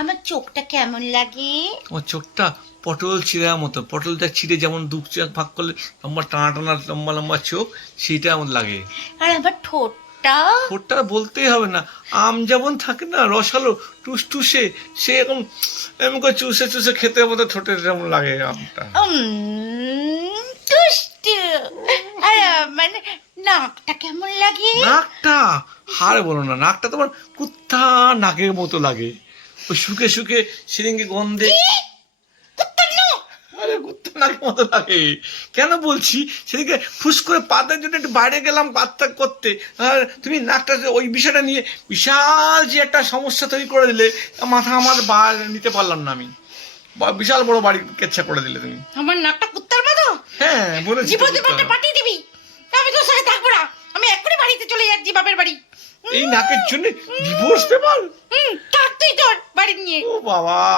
আমার চোখটা কেমন লাগে? আমার চোখটা পটল ছিঁড়ার মতো। পটলটা ছিঁড়ে যেমন দু চার ভাগ করলে লম্বা টানা টানা লম্বা লম্বা চোখ সেইটা আমার লাগে। আর আমার ঠোঁটটা? ঠোঁটটা বলতেই হবে না। আম যেমন থাকে না রসালো টুসটুসে সে এরকম এরকম করে চুষে চুষে খেতে মতো ঠোঁটের যেমন লাগে আমটা। মানে নাকটা কেমন লাগে? নাকটা? হারে বলো না নাকটা তোমার কুত্তা নাকের মতো লাগে। ওই শুকে শুকে সিরিঙ্গে গন্ধে আরে কুত্তা নাকের মতো লাগে। কেন বলছি? সেদিকে ফুস করে পাতের জন্য একটু বাইরে গেলাম পাতটা করতে। আর তুমি নাকটা ওই বিষয়টা নিয়ে বিশাল যে একটা সমস্যা তৈরি করে দিলে মাথা আমার বা নিতে পারলাম না আমি। বিশাল বড় বাড়ি কেচ্ছা করে দিলে তুমি। আমার নাকটা কুত্তার মতো? হ্যাঁ বলেছি জীবন জীবনটা পাঠিয়ে দিবি। আমি তোর সাথে থাকব না। আমি এক্ষুনি বাড়িতে চলে যাচ্ছি বাপের বাড়ি। এই নাকের জন্য ডিভোর্স পেপার? হুম থাক তুই। তোর বাড়ি নিয়ে ও বাবা